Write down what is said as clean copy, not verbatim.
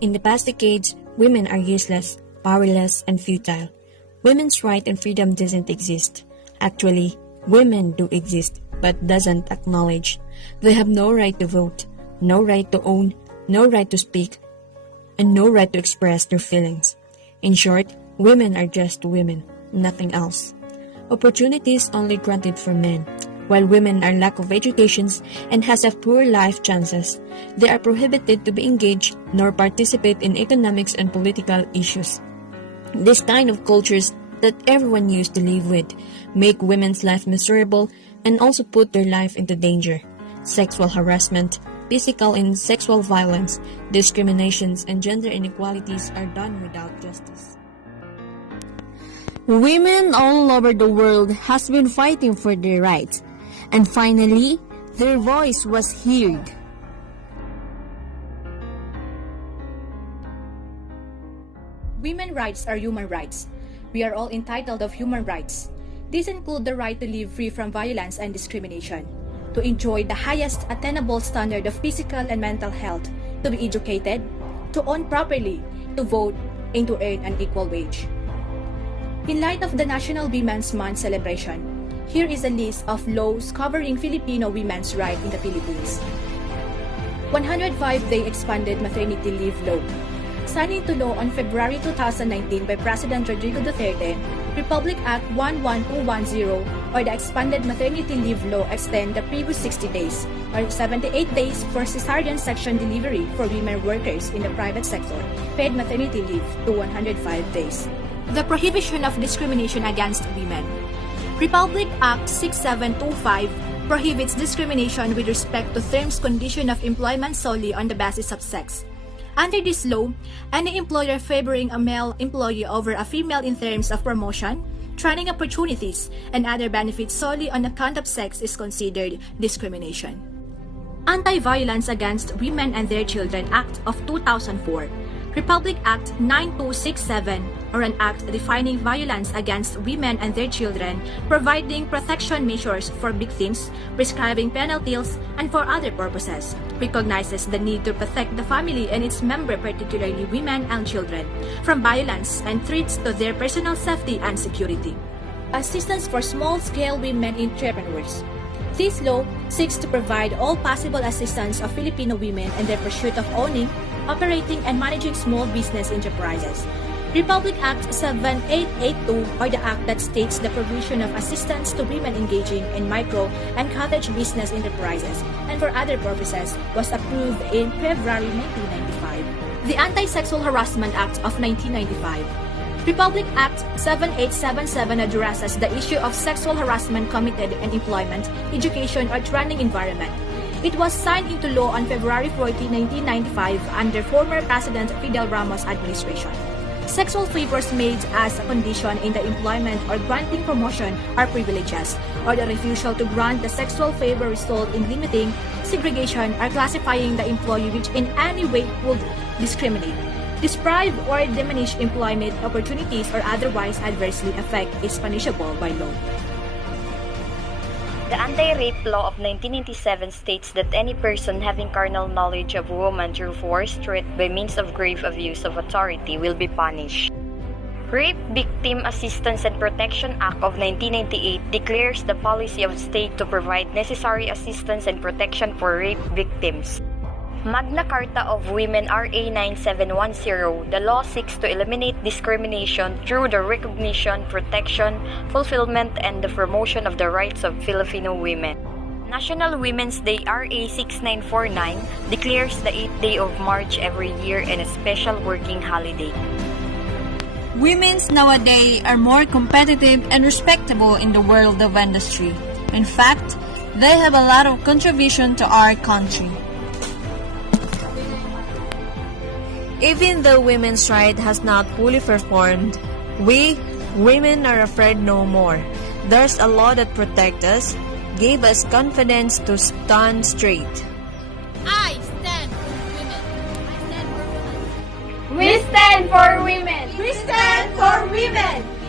In the past decades, women are useless, powerless, and futile. Women's right and freedom doesn't exist. Actually, women do exist, but doesn't acknowledge. They have no right to vote, no right to own, no right to speak, and no right to express their feelings. In short, women are just women, nothing else. Opportunities only granted for men. While women are lack of educations and has a poor life chances, they are prohibited to be engaged nor participate in economics and political issues. This kind of cultures that everyone used to live with make women's life miserable and also put their life into danger. Sexual harassment, physical and sexual violence, discriminations, and gender inequalities are done without justice. Women all over the world has been fighting for their rights, and finally, their voice was heard. Women's rights are human rights. We are all entitled of human rights. These include the right to live free from violence and discrimination, to enjoy the highest attainable standard of physical and mental health, to be educated, to own properly, to vote, and to earn an equal wage. In light of the National Women's Month celebration, here is a list of laws covering Filipino women's rights in the Philippines. 105-day expanded maternity leave law. Signed into law on February 2019 by President Rodrigo Duterte, Republic Act 11210, or the expanded maternity leave law, extend the previous 60 days, or 78 days for cesarean section delivery for women workers in the private sector, paid maternity leave to 105 days. The prohibition of discrimination against women. Republic Act 6725 prohibits discrimination with respect to terms condition of employment solely on the basis of sex. Under this law, any employer favoring a male employee over a female in terms of promotion, training opportunities, and other benefits solely on account of sex is considered discrimination. Anti-Violence Against Women and Their Children Act of 2004, Republic Act 9267, or an act defining violence against women and their children, providing protection measures for victims, prescribing penalties, and for other purposes, recognizes the need to protect the family and its members, particularly women and children, from violence and threats to their personal safety and security. Assistance for small-scale women entrepreneurs. This law seeks to provide all possible assistance of Filipino women in their pursuit of owning, operating, and managing small business enterprises. Republic Act 7882, or the act that states the provision of assistance to women engaging in micro and cottage business enterprises and for other purposes, was approved in February 1995. The Anti-Sexual Harassment Act of 1995. Republic Act 7877 addresses the issue of sexual harassment committed in employment, education, or training environment. It was signed into law on February 14, 1995 under former President Fidel Ramos administration. Sexual favors made as a condition in the employment or granting promotion are privileges, or the refusal to grant the sexual favor result in limiting, segregation, or classifying the employee which in any way would discriminate, deprive, or diminish employment opportunities or otherwise adversely affect is punishable by law. The Anti-Rape Law of 1997 states that any person having carnal knowledge of a woman through force, threat, by means of grave abuse of authority will be punished. Rape Victim Assistance and Protection Act of 1998 declares the policy of the state to provide necessary assistance and protection for rape victims. Magna Carta of Women RA 9710, the law seeks to eliminate discrimination through the recognition, protection, fulfillment, and the promotion of the rights of Filipino women. National Women's Day RA 6949 declares the 8th day of March every year and a special working holiday. Women's nowadays are more competitive and respectable in the world of industry. In fact, they have a lot of contribution to our country. Even though women's right has not fully performed, we, women, are afraid no more. There's a law that protects us, gave us confidence to stand straight. I stand for women. I stand for women. We stand for women. We stand for women.